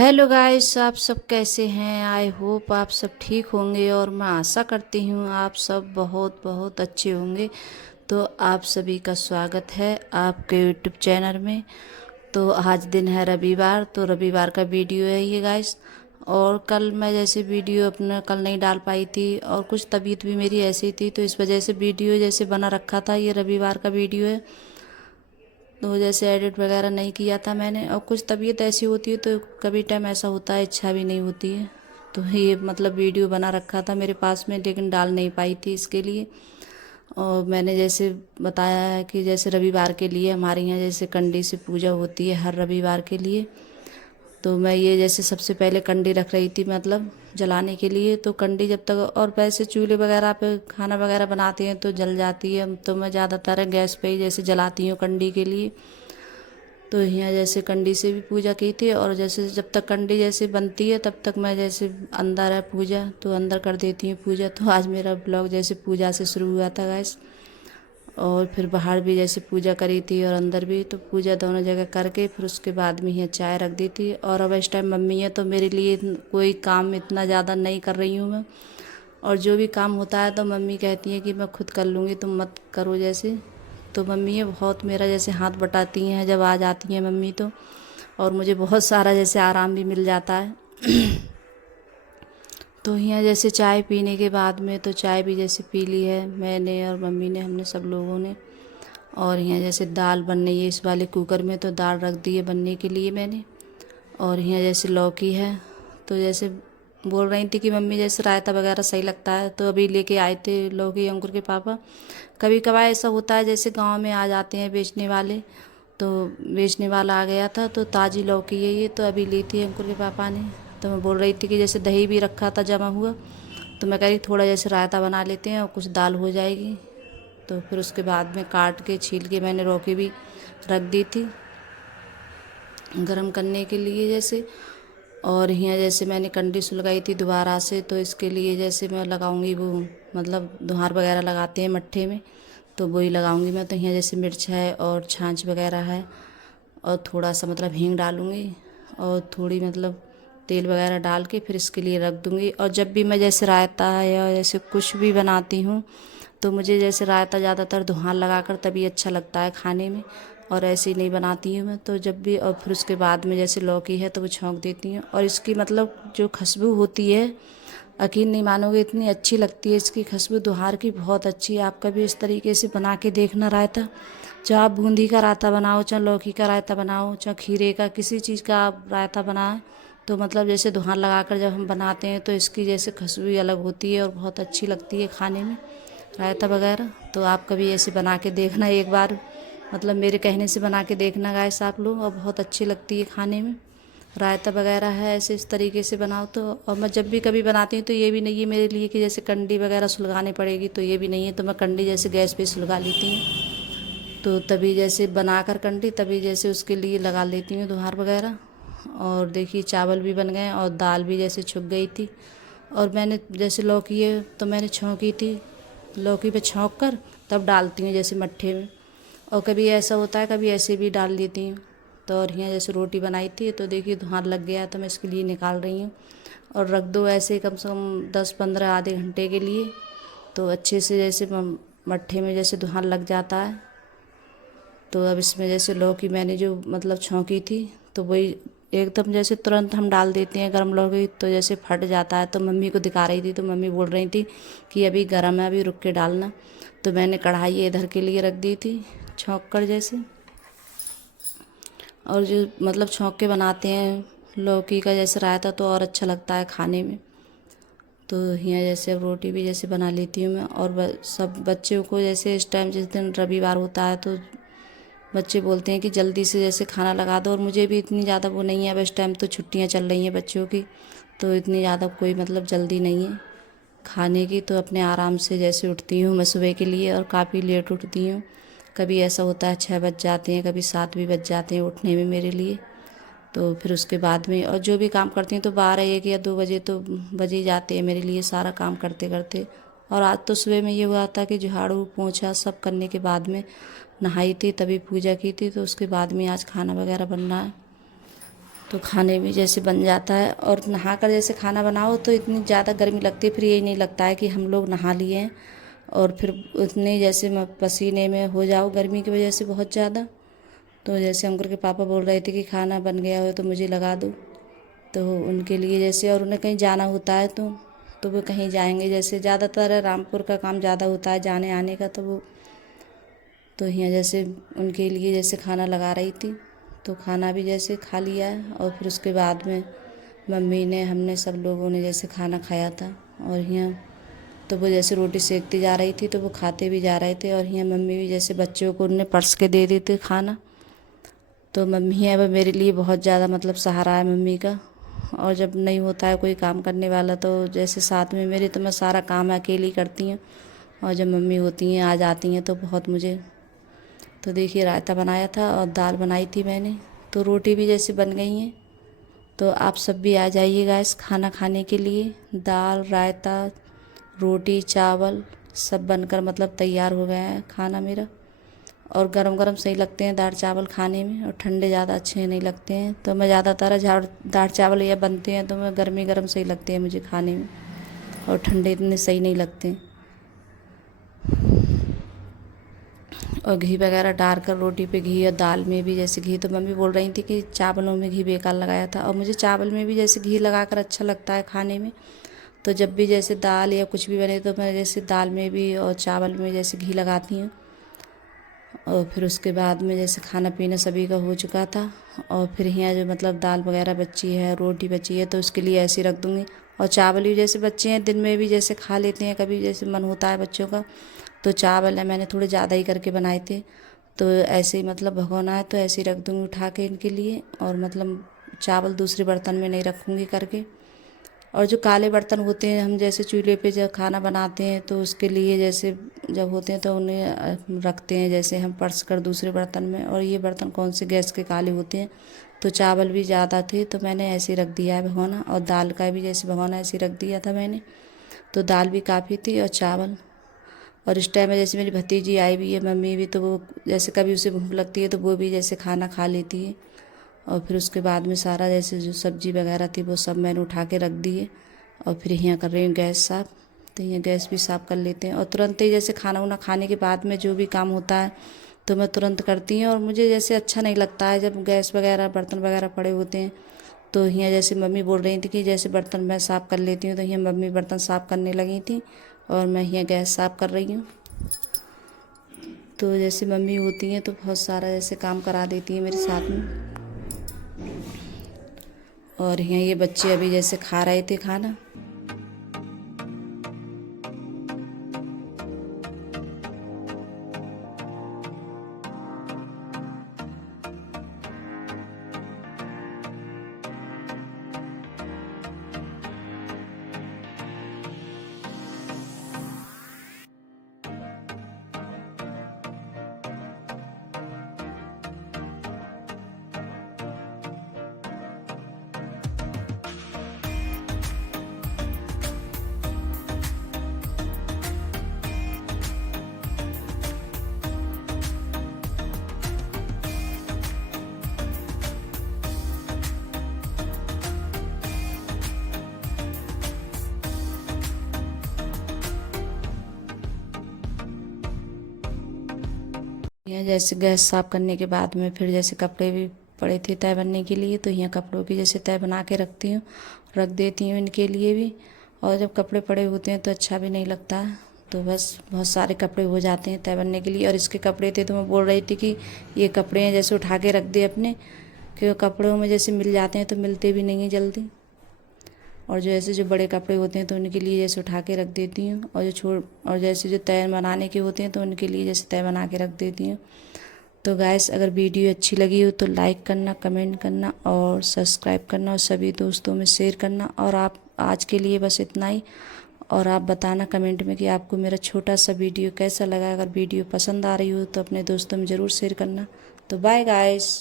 Hello guys, आप सब कैसे हैं। आई होप आप सब ठीक होंगे और मैं आशा करती हूँ आप सब बहुत बहुत अच्छे होंगे। तो आप सभी का स्वागत है आपके यूट्यूब चैनल में। तो आज दिन है रविवार, तो रविवार का वीडियो है ये गाइस। और कल मैं जैसे वीडियो अपना कल नहीं डाल पाई थी और कुछ तबीयत भी मेरी ऐसी थी, तो इस वजह से वीडियो जैसे बना रखा था। ये रविवार का वीडियो है, तो जैसे एडिट वगैरह नहीं किया था मैंने। और कुछ तबीयत ऐसी होती है तो कभी टाइम ऐसा होता है इच्छा भी नहीं होती है। तो ये मतलब वीडियो बना रखा था मेरे पास में, लेकिन डाल नहीं पाई थी इसके लिए। और मैंने जैसे बताया है कि जैसे रविवार के लिए हमारे यहाँ जैसे कंडी से पूजा होती है हर रविवार के लिए। तो मैं ये जैसे सबसे पहले कंडी रख रही थी, मतलब जलाने के लिए। तो कंडी जब तक, और वैसे चूल्हे वगैरह पे खाना वगैरह बनाते हैं तो जल जाती है, तो मैं ज़्यादातर गैस पे ही जैसे जलाती हूँ कंडी के लिए। तो यहाँ जैसे कंडी से भी पूजा की थी, और जैसे जब तक कंडी जैसे बनती है तब तक मैं जैसे अंदर है पूजा तो अंदर कर देती हूँ पूजा। तो आज मेरा ब्लॉग जैसे पूजा से शुरू हुआ था गैस। और फिर बाहर भी जैसे पूजा करी थी और अंदर भी, तो पूजा दोनों जगह करके फिर उसके बाद में यहाँ चाय रख दी थी। और अब इस टाइम मम्मी है तो मेरे लिए कोई काम इतना ज़्यादा नहीं कर रही हूँ मैं। और जो भी काम होता है तो मम्मी कहती है कि मैं खुद कर लूँगी, तुम मत करो जैसे। तो मम्मी ये बहुत मेरा जैसे हाथ बटाती हैं जब आ जाती हैं मम्मी तो। और मुझे बहुत सारा जैसे आराम भी मिल जाता है। तो यहाँ जैसे चाय पीने के बाद में तो चाय भी जैसे पी ली है मैंने और मम्मी ने, हमने सब लोगों ने। और यहाँ जैसे दाल बन रही है इस वाले कुकर में, तो दाल रख दी है बनने के लिए मैंने। और यहाँ जैसे लौकी है, तो जैसे बोल रही थी कि मम्मी जैसे रायता वगैरह सही लगता है, तो अभी लेके आए थे लौकी अंकुर के पापा। कभी कभार ऐसा होता है जैसे गांव में आ जाते हैं बेचने वाले, तो बेचने वाला आ गया था तो ताज़ी लौकी है ये, तो अभी ली थी अंकुर के पापा ने। तो मैं बोल रही थी कि जैसे दही भी रखा था जमा हुआ, तो मैं कह रही थोड़ा जैसे रायता बना लेते हैं और कुछ दाल हो जाएगी। तो फिर उसके बाद में काट के छील के मैंने लौकी भी रख दी थी गरम करने के लिए जैसे। और यहाँ जैसे मैंने कंडी सुलगाई थी दोबारा से, तो इसके लिए जैसे मैं लगाऊंगी वो, मतलब धुआर वगैरह लगाते हैं मट्ठे में, तो वही लगाऊंगी मैं। तो यहाँ जैसे मिर्च है और छाछ वगैरह है, और थोड़ा सा मतलब हींग डालूंगी, और थोड़ी मतलब तेल वगैरह डाल के फिर इसके लिए रख दूंगी। और जब भी मैं जैसे रायता या जैसे कुछ भी बनाती हूँ तो मुझे जैसे रायता ज़्यादातर धुआं लगाकर तभी अच्छा लगता है खाने में, और ऐसे ही नहीं बनाती हूँ मैं। तो जब भी, और फिर उसके बाद में जैसे लौकी है तो वो छौंक देती हूँ, और इसकी मतलब जो खुशबू होती है, यकीन नहीं मानोगे इतनी अच्छी लगती है इसकी खुशबू दुहार की, बहुत अच्छी है। आप कभी इस तरीके से बना के देखना रायता। चाहे आप बूंदी का रायता बनाओ, चाहे लौकी का रायता बनाओ, चाहे खीरे का, किसी चीज़ का आप रायता बनाएं, तो मतलब जैसे धुआं लगाकर जब हम बनाते हैं तो इसकी जैसे खुशबू ही अलग होती है और बहुत अच्छी लगती है खाने में रायता वगैरह। तो आप कभी ऐसे बना के देखना एक बार, मतलब मेरे कहने से बना के देखना गाइस आप लोग, और बहुत अच्छी लगती है खाने में। रायता वगैरह है ऐसे इस तरीके से बनाओ तो। और मैं जब भी कभी बनाती हूँ तो ये भी नहीं है मेरे लिए कि जैसे कंडी वगैरह सुलगानी पड़ेगी, तो ये भी नहीं है। तो मैं कंडी जैसे गैस पे सुलगा लेती हूँ, तो तभी जैसे बनाकर कंडी तभी जैसे उसके लिए लगा लेती हूँ धुआर वगैरह। और देखिए चावल भी बन गए और दाल भी जैसे छुप गई थी। और मैंने जैसे लौकी है तो मैंने छौंकी थी, लौकी पे छौंक कर तब डालती हूँ जैसे मट्ठे में। और कभी ऐसा होता है कभी ऐसे भी डाल देती हूँ। तो और यहाँ जैसे रोटी बनाई थी तो देखिए धुआं लग गया, तो मैं इसके लिए निकाल रही हूँ। और रख दो ऐसे कम से कम 10-15 आधे घंटे के लिए, तो अच्छे से जैसे मट्ठे में जैसे धुआं लग जाता है। तो अब इसमें जैसे लौकी मैंने जो मतलब छौंकी थी तो वही एकदम जैसे तुरंत हम डाल देते हैं गर्म लौकी, तो जैसे फट जाता है। तो मम्मी को दिखा रही थी तो मम्मी बोल रही थी कि अभी गर्म है अभी रुक के डालना। तो मैंने कढ़ाई इधर के लिए रख दी थी छौंक कर जैसे। और जो मतलब छौंक के बनाते हैं लौकी का जैसे रायता तो और अच्छा लगता है खाने में। तो यहाँ जैसे अब रोटी भी जैसे बना लेती हूँ मैं। और सब बच्चों को जैसे इस टाइम जिस दिन रविवार होता है तो बच्चे बोलते हैं कि जल्दी से जैसे खाना लगा दो, और मुझे भी इतनी ज़्यादा वो नहीं है। अब इस टाइम तो छुट्टियाँ चल रही हैं बच्चों की, तो इतनी ज़्यादा कोई मतलब जल्दी नहीं है खाने की। तो अपने आराम से जैसे उठती हूँ मैं सुबह के लिए, और काफ़ी लेट उठती हूँ। कभी ऐसा होता है 6 बज जाते हैं, कभी 7 भी बज जाते हैं उठने में मेरे लिए। तो फिर उसके बाद में और जो भी काम करती हूँ तो 12 1 या 2 बजे तो बज ही जाते हैं मेरे लिए सारा काम करते करते। और आज तो सुबह में ये हुआ था कि झाड़ू पोंछा सब करने के बाद में नहाई थी तभी पूजा की थी, तो उसके बाद में आज खाना वगैरह बनना है। तो खाने भी जैसे बन जाता है। और नहा कर जैसे खाना बनाओ तो इतनी ज़्यादा गर्मी लगती है, फिर यही नहीं लगता है कि हम लोग नहा लिए हैं, और फिर उतने जैसे पसीने में हो जाओ गर्मी की वजह से बहुत ज़्यादा। तो जैसे अंकुर के पापा बोल रहे थे कि खाना बन गया हो तो मुझे लगा दो, तो उनके लिए जैसे, और उन्हें कहीं जाना होता है तो वो कहीं जाएंगे, जैसे ज़्यादातर रामपुर का काम ज़्यादा होता है जाने आने का, तो वो तो यहाँ जैसे उनके लिए जैसे खाना लगा रही थी। तो खाना भी जैसे खा लिया है, और फिर उसके बाद में मम्मी ने, हमने सब लोगों ने जैसे खाना खाया था। और यहाँ तो वो जैसे रोटी सेकती जा रही थी तो वो खाते भी जा रहे थे, और यहाँ मम्मी भी जैसे बच्चों को उन्हें परस के दे देते खाना। तो मम्मी है वो मेरे लिए बहुत ज़्यादा मतलब सहारा है मम्मी का। और जब नहीं होता है कोई काम करने वाला तो जैसे साथ में मेरे, तो मैं सारा काम अकेली करती हूँ, और जब मम्मी होती हैं आ जाती हैं तो बहुत मुझे। तो देखिए रायता बनाया था और दाल बनाई थी मैंने, तो रोटी भी जैसे बन गई हैं। तो आप सब भी आ जाइएगा इस खाना खाने के लिए। दाल, रायता, रोटी, चावल सब बनकर मतलब तैयार हो गया है खाना मेरा। और गरम गरम सही लगते हैं दाल चावल खाने में, और ठंडे ज़्यादा अच्छे नहीं लगते हैं। तो मैं ज़्यादातर दाल चावल या बनते हैं तो मैं गर्मी गरम सही लगते हैं मुझे खाने में, और ठंडे इतने सही नहीं लगते। और घी वगैरह डालकर रोटी पे घी, और दाल में भी जैसे घी, तो मम्मी बोल रही थी कि चावलों में घी बेकार लगाया था, और मुझे चावल में भी जैसे घी लगाकर अच्छा लगता है खाने में। तो जब भी जैसे दाल या कुछ भी बने तो मैं जैसे दाल में भी और चावल में जैसे घी लगाती हूँ। और फिर उसके बाद में जैसे खाना पीना सभी का हो चुका था, और फिर यहाँ जो मतलब दाल वगैरह बची है, रोटी बची है, तो उसके लिए ऐसे ही रख दूँगी। और चावल भी जैसे बच्चे हैं दिन में भी जैसे खा लेते हैं, कभी जैसे मन होता है बच्चों का, तो चावल है मैंने थोड़े ज़्यादा ही करके बनाए थे, तो ऐसे ही मतलब भगोना है तो ऐसे ही रख दूँगी उठा के इनके लिए। और मतलब चावल दूसरे बर्तन में नहीं रखूँगी करके। और जो काले बर्तन होते हैं, हम जैसे चूल्हे पे जब खाना बनाते हैं तो उसके लिए जैसे जब होते हैं तो उन्हें रखते हैं जैसे हम परस कर दूसरे बर्तन में। और ये बर्तन कौन से गैस के काले होते हैं। तो चावल भी ज़्यादा थे तो मैंने ऐसे रख दिया है भगोना, और दाल का भी जैसे भगोना ऐसे रख दिया था मैंने। तो दाल भी काफ़ी थी और चावल। और इस टाइम में जैसे मेरी भतीजी आई भी है, मम्मी भी, तो वो जैसे कभी उसे भूख लगती है तो वो भी जैसे खाना खा लेती है। और फिर उसके बाद में सारा जैसे जो सब्जी वगैरह थी वो सब मैंने उठा के रख दी है। और फिर यहाँ कर रही हूँ गैस साफ़। तो यहाँ गैस भी साफ़ कर लेते हैं, और तुरंत ही जैसे खाना वाना खाने के बाद में जो भी काम होता है तो मैं तुरंत करती हूँ। और मुझे जैसे अच्छा नहीं लगता है जब गैस वगैरह बर्तन वगैरह पड़े होते हैं। तो यहाँ जैसे मम्मी बोल रही थी कि जैसे बर्तन मैं साफ़ कर लेती हूँ, तो यहाँ मम्मी बर्तन साफ़ करने लगी थी और मैं यहाँ गैस साफ़ कर रही हूँ। तो जैसे मम्मी होती हैं तो बहुत सारा जैसे काम करा देती है मेरे साथ में। और यहाँ ये बच्चे अभी जैसे खा रहे थे खाना। यहाँ जैसे गैस साफ़ करने के बाद में फिर जैसे कपड़े भी पड़े थे तय बनने के लिए, तो यहाँ कपड़ों की जैसे तय बना के रखती हूँ, रख देती हूँ इनके लिए भी। और जब कपड़े पड़े होते हैं तो अच्छा भी नहीं लगता, तो बस बहुत सारे कपड़े हो जाते हैं तय बनने के लिए। और इसके कपड़े थे तो मैं बोल रही थी कि ये कपड़े हैं जैसे उठा के रख दे अपने, क्योंकि कपड़ों में जैसे मिल जाते हैं तो मिलते भी नहीं हैं जल्दी। और जो ऐसे जो बड़े कपड़े होते हैं तो उनके लिए जैसे उठा के रख देती हूँ, और जैसे जो तय बनाने के होते हैं तो उनके लिए जैसे तय बना के रख देती हूँ। तो गाइस अगर वीडियो अच्छी लगी हो तो लाइक करना, कमेंट करना और सब्सक्राइब करना, और सभी दोस्तों में शेयर करना। और आप आज के लिए बस इतना ही। और आप बताना कमेंट में कि आपको मेरा छोटा सा वीडियो कैसा लगा। अगर वीडियो पसंद आ रही हो तो अपने दोस्तों में ज़रूर शेयर करना। तो बाय गाइस।